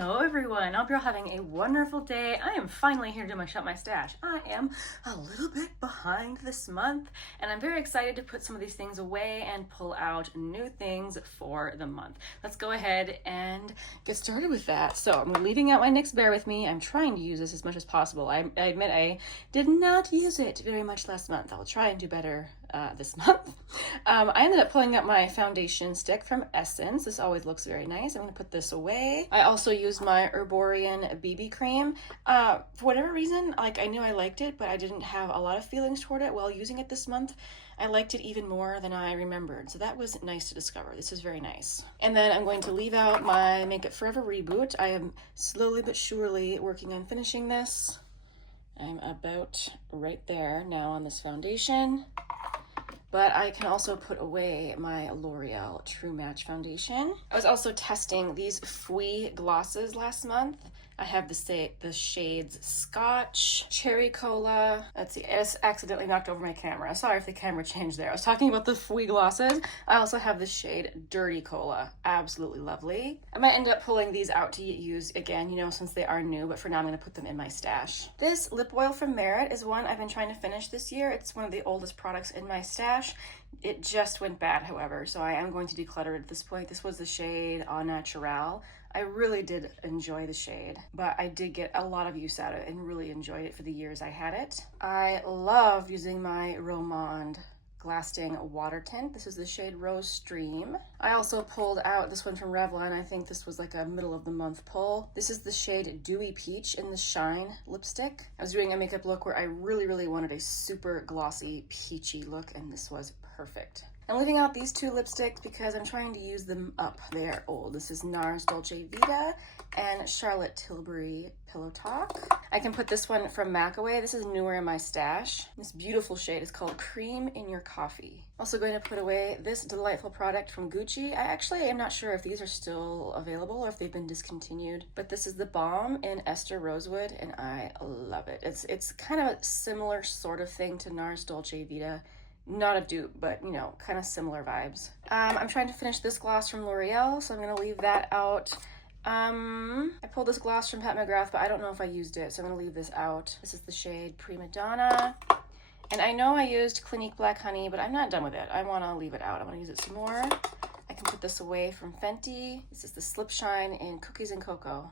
Hello everyone, I hope you're all having a wonderful day. I am finally here to do my Shop My Stash. I am a little bit behind this month and I'm very excited to put some of these things away and pull out new things for the month. Let's go ahead and get started with that. So I'm leaving out my NYX Bear With Me. I'm trying to use this as much as possible. I admit I did not use it very much last month. I'll try and do better this month. I ended up pulling out my foundation stick from Essence. This always looks very nice. I'm going to put this away. I also used my Herborian BB cream. For whatever reason, I knew I liked it, but I didn't have a lot of feelings toward it while using it this month. I liked it even more than I remembered, so that was nice to discover. This is very nice. And then I'm going to leave out my Makeup Forever Reboot. I am slowly but surely working on finishing this. I'm about right there now on this foundation. But I can also put away my L'Oreal True Match foundation. I was also testing these Fui glosses last month. I have the shades Scotch, Cherry Cola. Let's see, I just accidentally knocked over my camera. Sorry if the camera changed there. I was talking about the Fui glosses. I also have the shade Dirty Cola. Absolutely lovely. I might end up pulling these out to use again, since they are new, but for now I'm gonna put them in my stash. This lip oil from Merit is one I've been trying to finish this year. It's one of the oldest products in my stash. It just went bad, however, so I am going to declutter it at this point. This was the shade Au Naturel. I really did enjoy the shade, but I did get a lot of use out of it and really enjoyed it for the years I had it. I love using my Romand Glasting Water Tint. This is the shade Rose Stream. I also pulled out this one from Revlon. I think this was like a middle of the month pull. This is the shade Dewy Peach in the Shine lipstick. I was doing a makeup look where I really wanted a super glossy peachy look, and this was perfect. I'm leaving out these two lipsticks because I'm trying to use them up. They are old. This is NARS Dolce Vita and Charlotte Tilbury Pillow Talk. I can put this one from MAC away. This is newer in my stash. This beautiful shade is called Cream in Your Coffee. Also going to put away this delightful product from Gucci. I actually am not sure if these are still available or if they've been discontinued, but this is the Balm in Esther Rosewood and I love it. It's kind of a similar sort of thing to NARS Dolce Vita. Not a dupe, but kind of similar vibes. I'm trying to finish this gloss from L'Oreal, so I'm gonna leave that out. I pulled this gloss from Pat McGrath, but I don't know if I used it, so I'm gonna leave this out. This is the shade Prima Donna. And I know I used Clinique Black Honey, but I'm not done with it. I wanna leave it out. I wanna use it some more. I can put this away from Fenty. This is the Slip Shine in Cookies and Cocoa.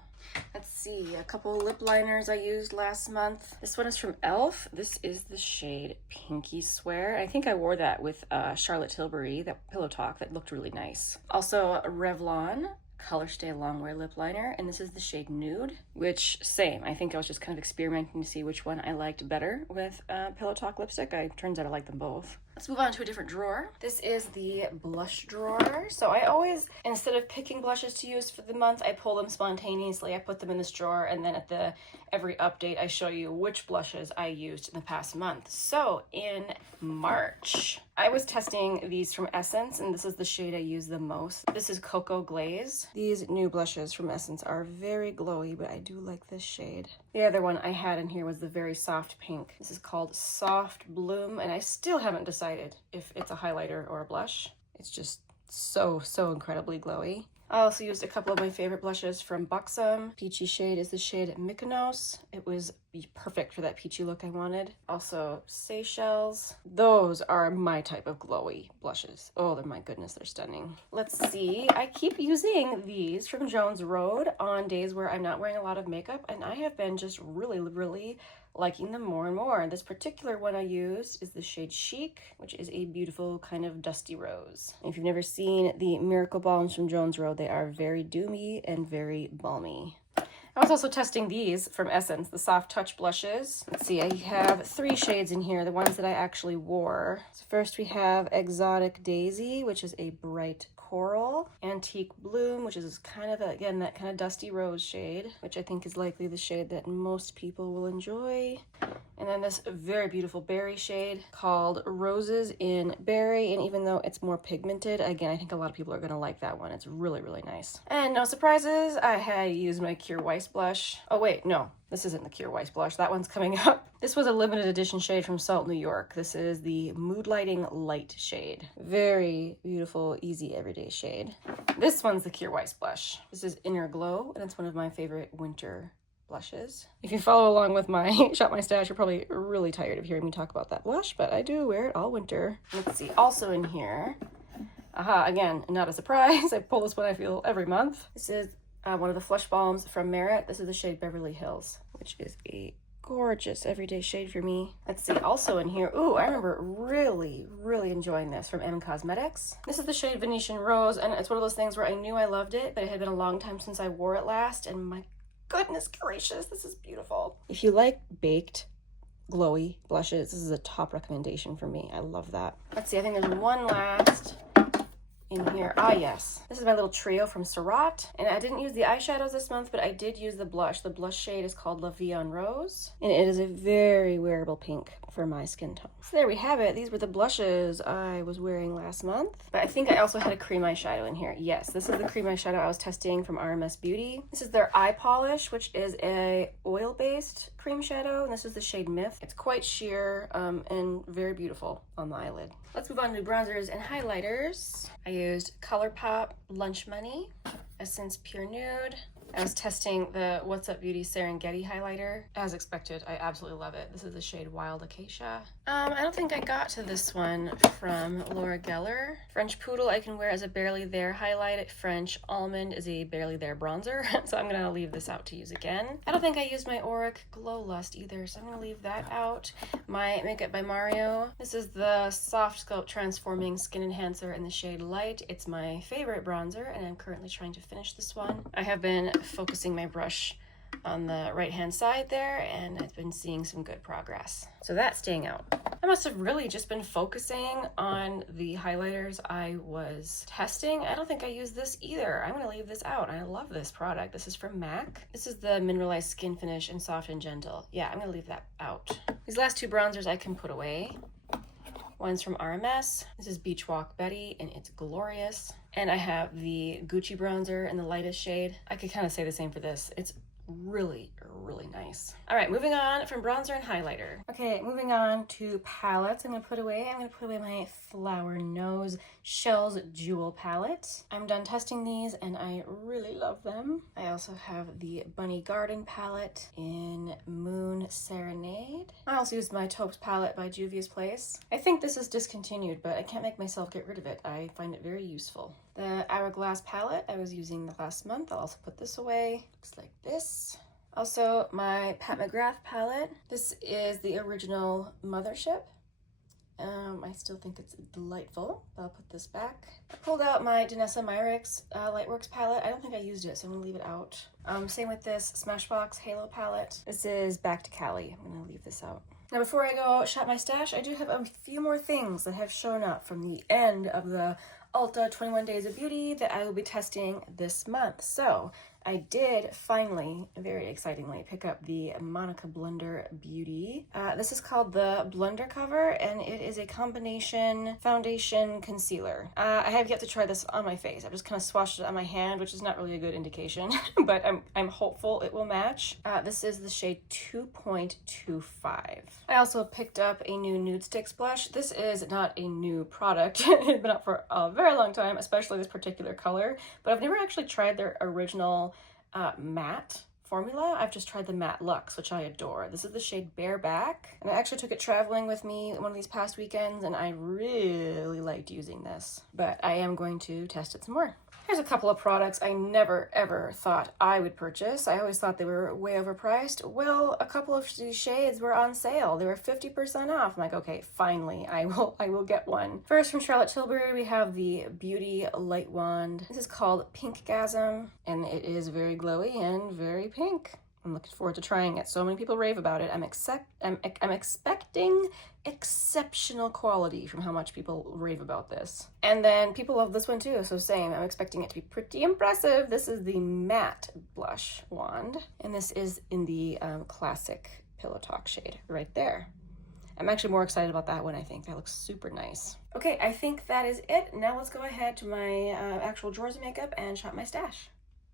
Let's see, a couple lip liners I used last month. This one is from e.l.f. This is the shade Pinky Swear. I think I wore that with Charlotte Tilbury, that Pillow Talk, that looked really nice. Also Revlon Color Stay Longwear lip liner, and this is the shade Nude, which same. I think I was just kind of experimenting to see which one I liked better with Pillow Talk lipstick. Turns out I like them both. Let's move on to a different drawer. This is the blush drawer. So I always, instead of picking blushes to use for the month, I pull them spontaneously. I put them in this drawer, and then at every update, I show you which blushes I used in the past month. So in March, I was testing these from Essence, and this is the shade I use the most. This is Cocoa Glaze. These new blushes from Essence are very glowy, but I do like this shade. The other one I had in here was the very soft pink. This is called Soft Bloom, and I still haven't decided if it's a highlighter or a blush. It's just so incredibly glowy. I also used a couple of my favorite blushes from Buxom. Peachy shade is the shade Mykonos. It was perfect for that peachy look I wanted. Also Seychelles. Those are my type of glowy blushes. Oh, my goodness, they're stunning. Let's see, I keep using these from Jones Road on days where I'm not wearing a lot of makeup, and I have been just really liking them more and more. This particular one I used is the shade Chic, which is a beautiful kind of dusty rose. If you've never seen the Miracle Balms from Jones Road, they are very doomy and very balmy. I was also testing these from Essence, the Soft Touch blushes. Let's see, I have 3 shades in here, the ones that I actually wore. So first we have Exotic Daisy, which is a bright coral. Antique Bloom, which is kind of, again, that kind of dusty rose shade, which I think is likely the shade that most people will enjoy. And then this very beautiful berry shade called Roses in Berry. And even though it's more pigmented, again, I think a lot of people are gonna like that one. It's really, really nice. And no surprises, I had used my Kjaer Weiss blush. Oh wait, no, this isn't the Kjaer Weiss blush. That one's coming up. This was a limited edition shade from Salt, New York. This is the Mood Lighting Light shade. Very beautiful, easy, everyday shade. This one's the Kjaer Weiss blush. This is Inner Glow, and it's one of my favorite winter blushes. If you follow along with my Shop My Stash, you're probably really tired of hearing me talk about that blush, but I do wear it all winter. Let's see, also in here, again, not a surprise. I pull this one, I feel, every month. This is one of the Flush Balms from Merit. This is the shade Beverly Hills, which is a gorgeous everyday shade for me. Let's see, also in here, ooh, I remember really, really enjoying this from M Cosmetics. This is the shade Venetian Rose, and it's one of those things where I knew I loved it, but it had been a long time since I wore it last, and my goodness gracious, this is beautiful. If you like baked, glowy blushes, this is a top recommendation for me. I love that. Let's see, I think there's one last in here. Ah, yes. This is my little trio from Surratt. And I didn't use the eyeshadows this month, but I did use the blush. The blush shade is called La Vie en Rose. And it is a very wearable pink for my skin tone. So there we have it. These were the blushes I was wearing last month. But I think I also had a cream eyeshadow in here. Yes, this is the cream eyeshadow I was testing from RMS Beauty. This is their eye polish, which is a oil-based cream shadow. And this is the shade Myth. It's quite sheer and very beautiful on the eyelid. Let's move on to bronzers and highlighters. I used ColourPop Lunch Money, Essence Pure Nude. I was testing the What's Up Beauty Serengeti highlighter. As expected, I absolutely love it. This is the shade Wild Acacia. I don't think I got to this one from Laura Geller. French Poodle I can wear as a Barely There highlight. French Almond is a Barely There bronzer, so I'm gonna leave this out to use again. I don't think I used my Auric Glow Lust either, so I'm gonna leave that out. My Makeup by Mario. This is the Soft Sculpt Transforming Skin Enhancer in the shade Light. It's my favorite bronzer, and I'm currently trying to finish this one. I have been focusing my brush on the right hand side there, and I've been seeing some good progress. So that's staying out. I must have really just been focusing on the highlighters I was testing. I don't think I used this either. I'm gonna leave this out. I love this product. This is from MAC. This is the Mineralized Skin Finish in Soft and Gentle. Yeah, I'm gonna leave that out. These last two bronzers I can put away. One's from RMS. This is Beach Walk Betty, and it's glorious. And I have the Gucci bronzer in the lightest shade. I could kind of say the same for this. It's really, really nice. All right, moving on from bronzer and highlighter. Okay, moving on to palettes. I'm gonna put away my Flower Nose Shells Jewel palette. I'm done testing these and I really love them. I also have the Bunny Garden palette in Moon Serenade. I also used my Taupes palette by Juvia's Place. I think this is discontinued, but I can't make myself get rid of it. I find it very useful. The Hourglass palette I was using the last month. I'll also put this away. Looks like this. Also, my Pat McGrath palette. This is the original Mothership. I still think it's delightful. I'll put this back. I pulled out my Danessa Myricks Lightworks palette. I don't think I used it, so I'm gonna leave it out. Same with this Smashbox Halo palette. This is Back to Cali. I'm gonna leave this out. Now, before I go shop my stash, I do have a few more things that have shown up from the end of the Ulta 21 Days of Beauty that I will be testing this month. So I did finally, very excitingly, pick up the Monika Blunder Beauty. This is called the Blunder cover, and it is a combination foundation concealer. I have yet to try this on my face. I've just kind of swatched it on my hand, which is not really a good indication, but I'm hopeful it will match. This is the shade 2.25. I also picked up a new Nudestix blush. This is not a new product. It had been out for a very long time, especially this particular color, but I've never actually tried their original matte formula. I've just tried the Matte Luxe, which I adore. This is the shade Bareback, and I actually took it traveling with me one of these past weekends, and I really liked using this, but I am going to test it some more. Here's a couple of products I never ever thought I would purchase. I always thought they were way overpriced. Well, a couple of these shades were on sale. They were 50% off. I'm like, okay, finally, I will get one. First, from Charlotte Tilbury, we have the Beauty Light Wand. This is called Pinkgasm, and it is very glowy and very pink. I'm looking forward to trying it. So many people rave about it. I'm expecting exceptional quality from how much people rave about this. And then people love this one too, so same. I'm expecting it to be pretty impressive. This is the matte blush wand, and this is in the classic Pillow Talk shade right there. I'm actually more excited about that one, I think. That looks super nice. Okay, I think that is it. Now let's go ahead to my actual drawers of makeup and shop my stash.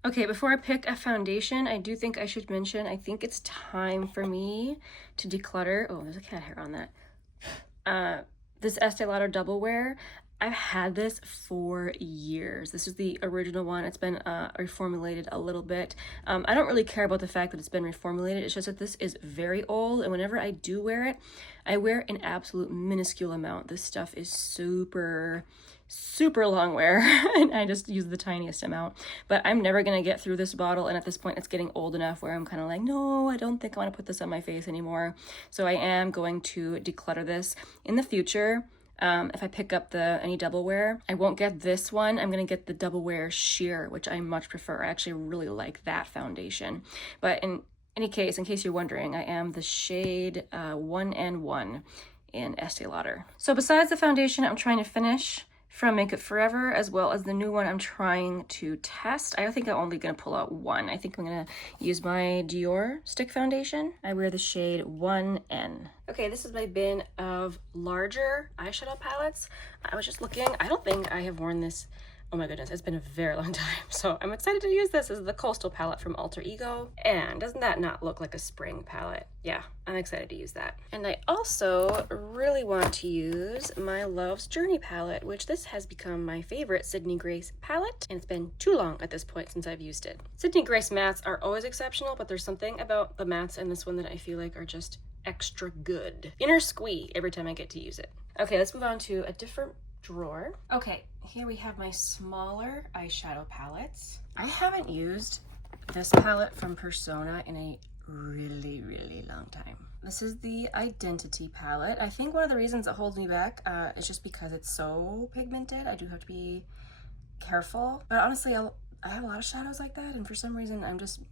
Okay, before I pick a foundation, I do think I should mention, I think it's time for me to declutter. Oh, there's a cat hair on that. This Estee Lauder Double Wear. I've had this for years. This is the original one. It's been reformulated a little bit. I don't really care about the fact that it's been reformulated. It's just that this is very old, and whenever I do wear it, I wear an absolute minuscule amount. This stuff is super long wear, and I just use the tiniest amount. But I'm never gonna get through this bottle, and at this point it's getting old enough where I'm kind of like, no, I don't think I want to put this on my face anymore. So I am going to declutter this in the future. If I pick up any Double Wear, I won't get this one. I'm gonna get the Double Wear Sheer, which I much prefer. I actually really like that foundation. But in any case, in case you're wondering, I am the shade 1N1 in Estee Lauder. So besides the foundation I'm trying to finish from Makeup Forever, as well as the new one I'm trying to test, I think I'm only gonna pull out one. I think I'm gonna use my Dior stick foundation. I wear the shade 1N. Okay, this is my bin of larger eyeshadow palettes. I was just looking, I don't think I have worn this. Oh my goodness, it's been a very long time. So I'm excited to use this. This is the Coastal palette from Alter Ego. And doesn't that not look like a spring palette? Yeah, I'm excited to use that. And I also really want to use my Love's Journey palette, which this has become my favorite Sydney Grace palette. And it's been too long at this point since I've used it. Sydney Grace mattes are always exceptional, but there's something about the mattes in this one that I feel like are just extra good. Inner squee every time I get to use it. Okay, let's move on to a different drawer. Okay, here we have my smaller eyeshadow palettes. I haven't used this palette from Persona in a really long time. This is the Identity palette. I think one of the reasons it holds me back is just because it's so pigmented. I do have to be careful, but honestly I have a lot of shadows like that, and for some reason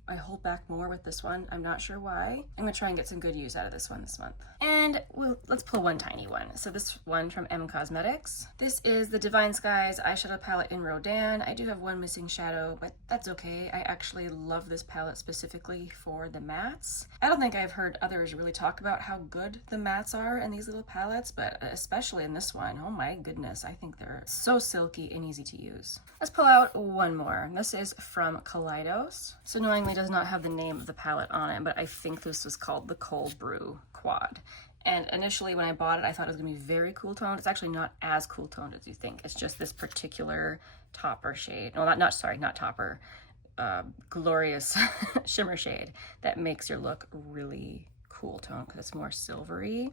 I hold back more with this one. I'm not sure why. I'm gonna try and get some good use out of this one this month. And let's pull one tiny one. So this one from M Cosmetics. This is the Divine Skies eyeshadow palette in Rodin. I do have one missing shadow, but that's okay. I actually love this palette specifically for the mattes. I don't think I've heard others really talk about how good the mattes are in these little palettes, but especially in this one, oh my goodness, I think they're so silky and easy to use. Let's pull out one more. This is from Kaleidos. So knowingly does not have the name of the palette on it, but I think this was called the Cold Brew Quad. And initially when I bought it, I thought it was gonna be very cool toned. It's actually not as cool toned as you think. It's just this particular topper shade. No, not topper. Glorious shimmer shade that makes your look really cool toned because it's more silvery.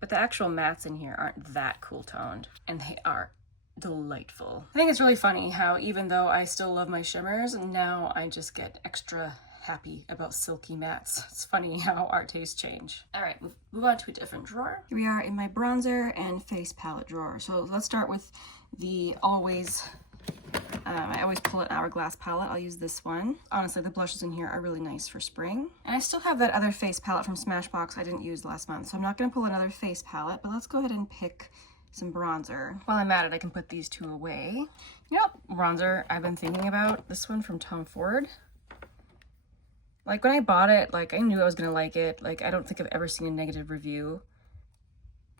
But the actual mattes in here aren't that cool toned, and they are delightful. I think it's really funny how even though I still love my shimmers, now I just get extra happy about silky mattes. It's funny how our tastes change. All right, move on to a different drawer. Here we are in my bronzer and face palette drawer. So let's start with the I always pull an Hourglass palette. I'll use this one. Honestly, the blushes in here are really nice for spring. And I still have that other face palette from Smashbox I didn't use last month, so I'm not gonna pull another face palette, but let's go ahead and pick some bronzer. While I'm at it, I can put these two away. Yep, bronzer I've been thinking about. This one from Tom Ford. Like when I bought it, like I knew I was gonna like it. Like I don't think I've ever seen a negative review,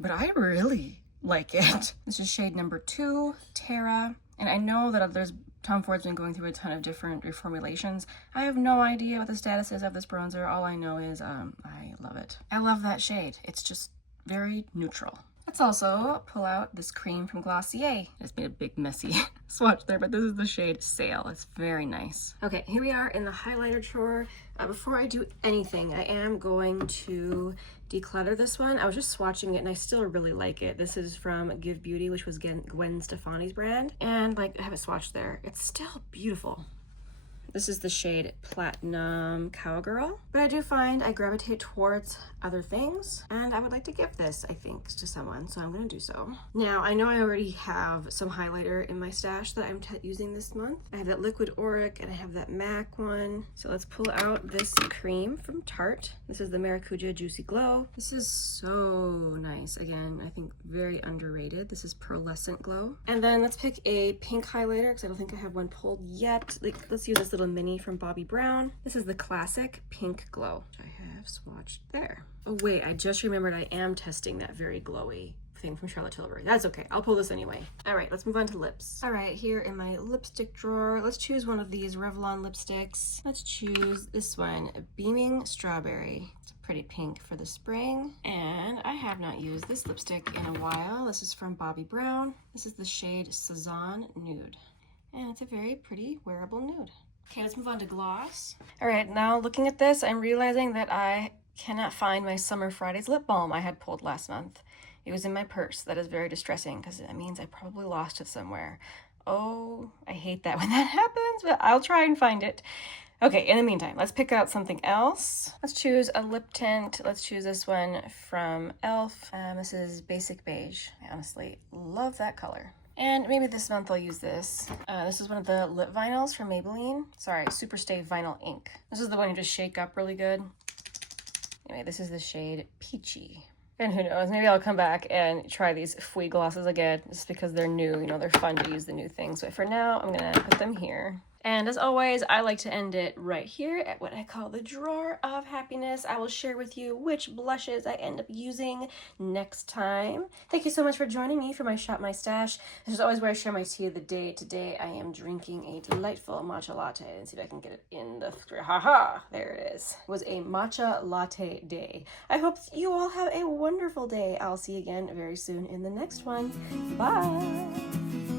but I really like it. This is shade number 2, Terra. And I know that Tom Ford's been going through a ton of different reformulations. I have no idea what the status is of this bronzer. All I know is I love it. I love that shade. It's just very neutral. Let's also pull out this cream from Glossier. I just made a big messy swatch there, but this is the shade Sail. It's very nice. Okay, here we are in the highlighter drawer. Before I do anything, I am going to declutter this one. I was just swatching it and I still really like it. This is from Give Beauty, which was Gwen Stefani's brand. And like I have it swatched there. It's still beautiful. This is the shade Platinum Cowgirl, but I do find I gravitate towards other things, and I would like to give this, I think, to someone, so I'm gonna do so. Now, I know I already have some highlighter in my stash that I'm using this month. I have that Liquid Auric, and I have that MAC one. So let's pull out this cream from Tarte. This is the Maracuja Juicy Glow. This is so nice. Again, I think very underrated. This is Pearlescent Glow. And then let's pick a pink highlighter, because I don't think I have one pulled yet. Like, let's use this little a mini from Bobbi Brown. This is the classic Pink Glow, which I have swatched there. Oh wait, I just remembered I am testing that very glowy thing from Charlotte Tilbury. That's okay, I'll pull this anyway. All right, let's move on to lips. All right, here in my lipstick drawer, let's choose one of these Revlon lipsticks. Let's choose this one, Beaming Strawberry. It's a pretty pink for the spring. And I have not used this lipstick in a while. This is from Bobbi Brown. This is the shade Cezanne Nude. And it's a very pretty wearable nude. Okay, let's move on to gloss. All right, now looking at this, I'm realizing that I cannot find my Summer Fridays lip balm I had pulled last month. It was in my purse. That is very distressing because that means I probably lost it somewhere. Oh, I hate that when that happens, but I'll try and find it. Okay, in the meantime, let's pick out something else. Let's choose a lip tint. Let's choose this one from e.l.f. This is Basic Beige. I honestly love that color. And maybe this month I'll use this. This is one of the lip vinyls from Maybelline. Sorry, Superstay Vinyl Ink. This is the one you just shake up really good. Anyway, this is the shade Peachy. And who knows, maybe I'll come back and try these Fui glosses again, just because they're new, you know, they're fun to use the new things. But for now, I'm gonna put them here. And as always, I like to end it right here at what I call the drawer of happiness. I will share with you which blushes I end up using next time. Thank you so much for joining me for my Shop My Stash. This is always where I share my tea of the day. Today I am drinking a delightful matcha latte. Let's see if I can get it in the, haha, there it is. It was a matcha latte day. I hope you all have a wonderful day. I'll see you again very soon in the next one. Bye.